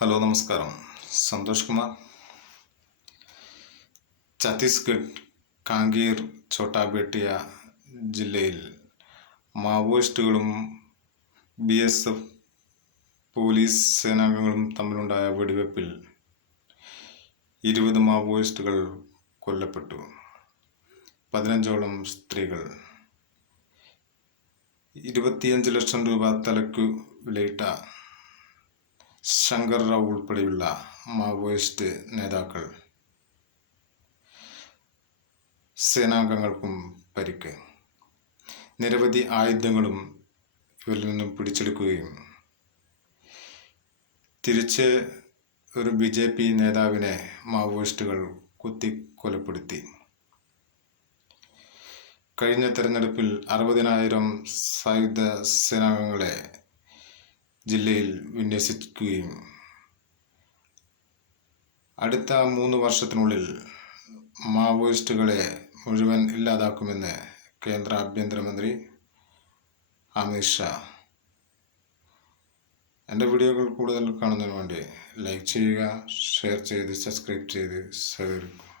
Hello നമസ്കാരം. സന്തോഷ് കുമാർ. ഛത്തീസ്ഗഡ് കാങ്കീർ ഛോട്ടാ ബേട്ടിയ ജില്ലയിൽ മാവോയിസ്റ്റുകളും BSF police സേനാംഗങ്ങളും തമ്മിലുണ്ടായ വെടിവെപ്പിൽ 20 മാവോയിസ്റ്റുകൾ കൊല്ലപ്പെട്ടു. 15ഓളം സ്ത്രീകൾ. 25 ലക്ഷം രൂപ തലയ്ക്കു വിലയിട്ട ശങ്കർ റാവു ഉൾപ്പെടെയുള്ള മാവോയിസ്റ്റ് നേതാക്കൾ, സേനാംഗങ്ങൾക്കും പരിക്ക്. നിരവധി ആയുധങ്ങളും ഇവരിൽ നിന്നും പിടിച്ചെടുക്കുകയും തിരിച്ച് ഒരു BJP നേതാവിനെ മാവോയിസ്റ്റുകൾ കുത്തിക്കൊലപ്പെടുത്തി. കഴിഞ്ഞ തെരഞ്ഞെടുപ്പിൽ 60,000 സായുധ സേനാംഗങ്ങളെ ജില്ലയിൽ വിന്യസിക്കുകയും അടുത്ത 3 വർഷത്തിനുള്ളിൽ മാവോയിസ്റ്റുകളെ മുഴുവൻ ഇല്ലാതാക്കുമെന്ന് കേന്ദ്ര ആഭ്യന്തരമന്ത്രി അമിത് ഷാ. എൻ്റെ വീഡിയോകൾ കൂടുതൽ കാണുന്നതിന് വേണ്ടി ലൈക്ക് ചെയ്യുക, ഷെയർ ചെയ്ത് സബ്സ്ക്രൈബ് ചെയ്ത് സഹകരിക്കുക.